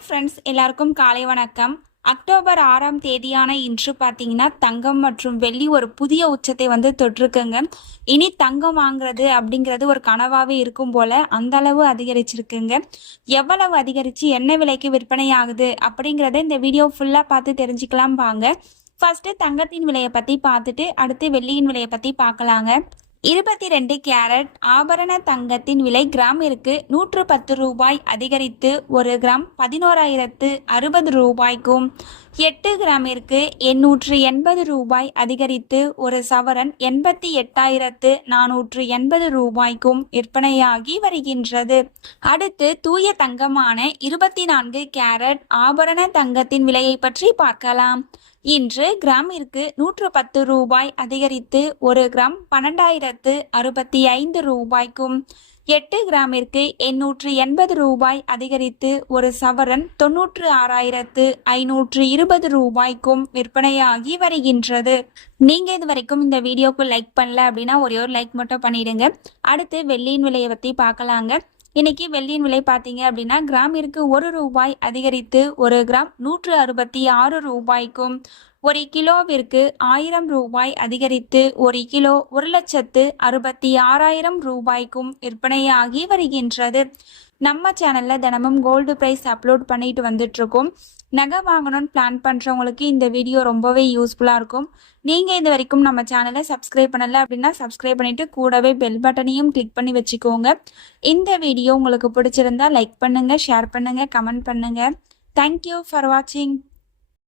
Hi friends எல்லாருக்கும் காலை வணக்கம். அக்டோபர் ஆறாம் தேதியான இன்று பார்த்தீங்கன்னா தங்கம் மற்றும் வெள்ளி ஒரு புதிய உச்சத்தை வந்து தொட்டிருக்குங்க. இனி தங்கம் வாங்குறது அப்படிங்கிறது ஒரு கனவாகவே இருக்கும் போல அந்த அளவு அதிகரிச்சிருக்குங்க. எவ்வளவு அதிகரித்து என்ன விலைக்கு விற்பனை ஆகுது அப்படிங்கிறத இந்த வீடியோ ஃபுல்லாக பார்த்து தெரிஞ்சுக்கலாம் வாங்க. ஃபர்ஸ்ட் தங்கத்தின் விலையை பற்றி பார்த்துட்டு அடுத்து வெள்ளியின் விலையை பற்றி பார்க்கலாங்க. இருபத்தி ரெண்டு கேரட் ஆபரண தங்கத்தின் விலை கிராமிற்கு நூற்று பத்து ரூபாய் அதிகரித்து ஒரு கிராம் பதினோராயிரத்து அறுபது ரூபாய்க்கும் எட்டு கிராமிற்கு எண்ணூற்று எண்பது ரூபாய் அதிகரித்து ஒரு சவரன் எண்பத்தி எட்டாயிரத்து நானூற்று எண்பது ரூபாய்க்கும் விற்பனையாகி வருகின்றது. அடுத்து தூய தங்கமான இருபத்தி நான்கு கேரட் ஆபரண தங்கத்தின் விலையை பற்றி பார்க்கலாம். இன்று கிராமிற்கு நூற்று பத்து ரூபாய் அதிகரித்து ஒரு கிராம் பன்னெண்டாயிரத்து அறுபத்தி ஐந்து ரூபாய்க்கும் எட்டு கிராமிற்கு எண்ணூற்று எண்பது ரூபாய் அதிகரித்து ஒரு சவரன் தொன்னூற்று ஆறாயிரத்து ஐநூற்று இருபது ரூபாய்க்கும் விற்பனையாகி வருகின்றது. நீங்கள் இது வரைக்கும் இந்த வீடியோக்கு லைக் பண்ணல அப்படின்னா ஒரே ஒரு லைக் மட்டும் பண்ணிடுங்க. அடுத்து வெள்ளியின் விலையை பற்றி பார்க்கலாங்க. இன்னைக்கு வெள்ளியின் விலை பார்த்தீங்க அப்படின்னா கிராமிற்கு ஒரு ரூபாய் அதிகரித்து ஒரு கிராம் நூற்று அறுபத்தி ஆறு ரூபாய்க்கும் ஒரு கிலோவிற்கு ஆயிரம் ரூபாய் அதிகரித்து ஒரு கிலோ ஒரு லட்சத்து அறுபத்தி ஆறாயிரம் ரூபாய்க்கும் விற்பனையாகி வருகின்றது. நம்ம சேனலில் தினமும் கோல்டு ப்ரைஸ் அப்லோட் பண்ணிட்டு வந்துட்ருக்கோம் நகை வாங்கணும்னு பிளான் பண்ணுறவங்களுக்கு இந்த வீடியோ ரொம்பவே யூஸ்ஃபுல்லாக இருக்கும். நீங்கள் இது வரைக்கும் நம்ம சேனலை சப்ஸ்கிரைப் பண்ணலை அப்படின்னா சப்ஸ்கிரைப் பண்ணிவிட்டு கூடவே பெல் பட்டனையும் கிளிக் பண்ணி வச்சுக்கோங்க. இந்த வீடியோ உங்களுக்கு பிடிச்சிருந்தா லைக் பண்ணுங்கள் ஷேர் பண்ணுங்கள் கமெண்ட் பண்ணுங்கள் தேங்க்யூ ஃபார் வாட்சிங்